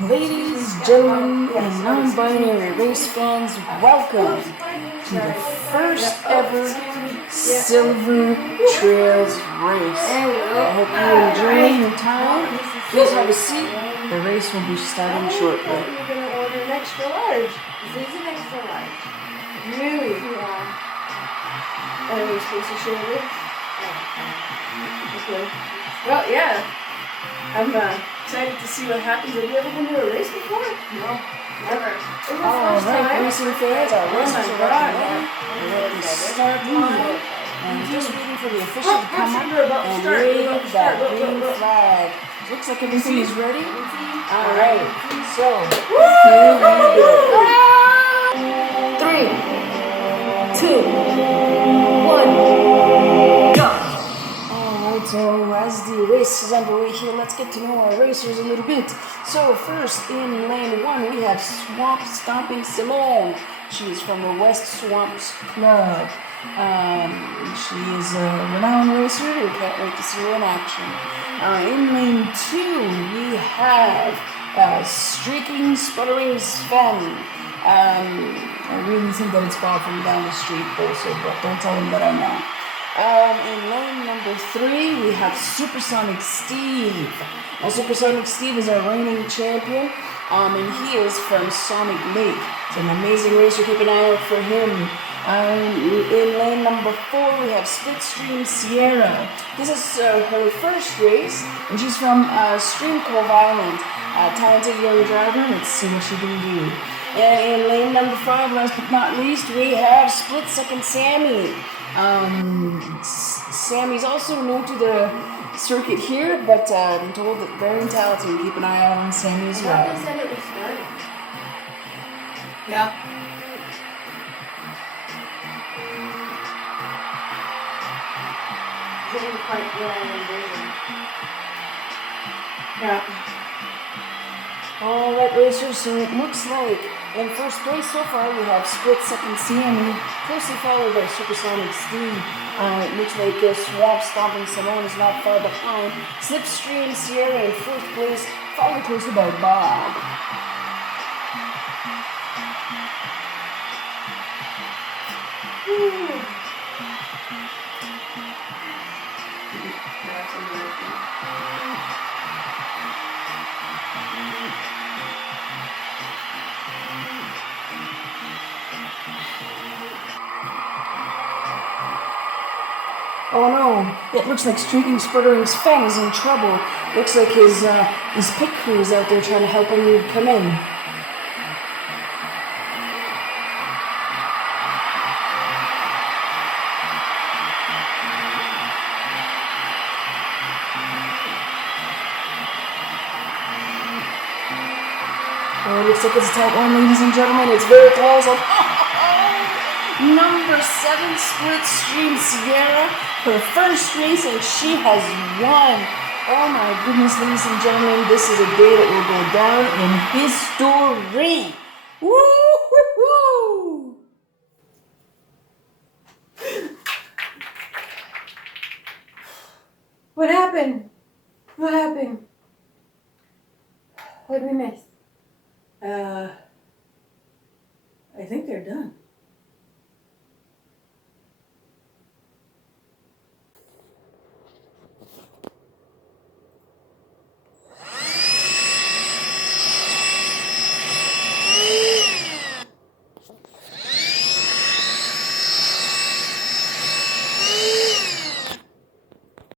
Ladies, gentlemen, and non-binary race fans, welcome to the first ever Silver Trails race. I hope you're enjoying your time. Please have a seat. The race will be starting shortly. You're going to order an extra large. This is an extra large. Really? Yeah. Are we supposed to share this? Okay. Well, yeah. I'm excited to see what happens. Have you ever been to a race before? No. Never. It was first Alright, time. racing fans, our races are God. ready. We're at the start line. And just waiting for the official to come up and wave that green flag. Looks like everything is ready. Alright, so here we go. 3, 2, 1, go! Alright, so as the race is underway here, let's get to know our racers a little bit. So first in lane 1 we have Swamp Stomping Simone. She is from the West Swamps Club. She is a renowned racer. We can't wait to see her in action. In lane 2 we have Streaking Sputtering Sven. I really think that it's Bob from down the street also, but don't tell him that I know. In lane number 3, we have Supersonic Steve. Now, Supersonic Steve is our reigning champion, and he is from Sonic Lake. It's an amazing racer. Keep an eye out for him. In lane number 4, we have Splitstream Sierra. This is her first race, and she's from Stream Cove Island. Talented young driver. Let's see what she can do. And in lane number 5, last but not least, we have Split Second Sammy. Sammy's also new to the circuit here, but I'm told that very talented. Keep an eye out on Sammy as well. They said it was starting. Yeah. Didn't quite what I envisioned. Yeah. Alright, racers, so it looks like in first place so far we have Split Second Sammy, closely followed by Supersonic Steve. It looks like Swamp Stomping Simone is not far behind. Slipstream Sierra in fourth place, followed closely by Bob. Woo. Oh no, it looks like Streaking Sputtering Sven is in trouble. Looks like his pit crew is out there trying to help him come in. Oh, it looks like it's a tight one, ladies and gentlemen. It's very close. Number 7, Splitstream Sierra, her first race, and she has won. Oh my goodness, ladies and gentlemen, this is a day that will go down in history. Woo-hoo-hoo! What happened? What happened? What did we miss? I think they're done.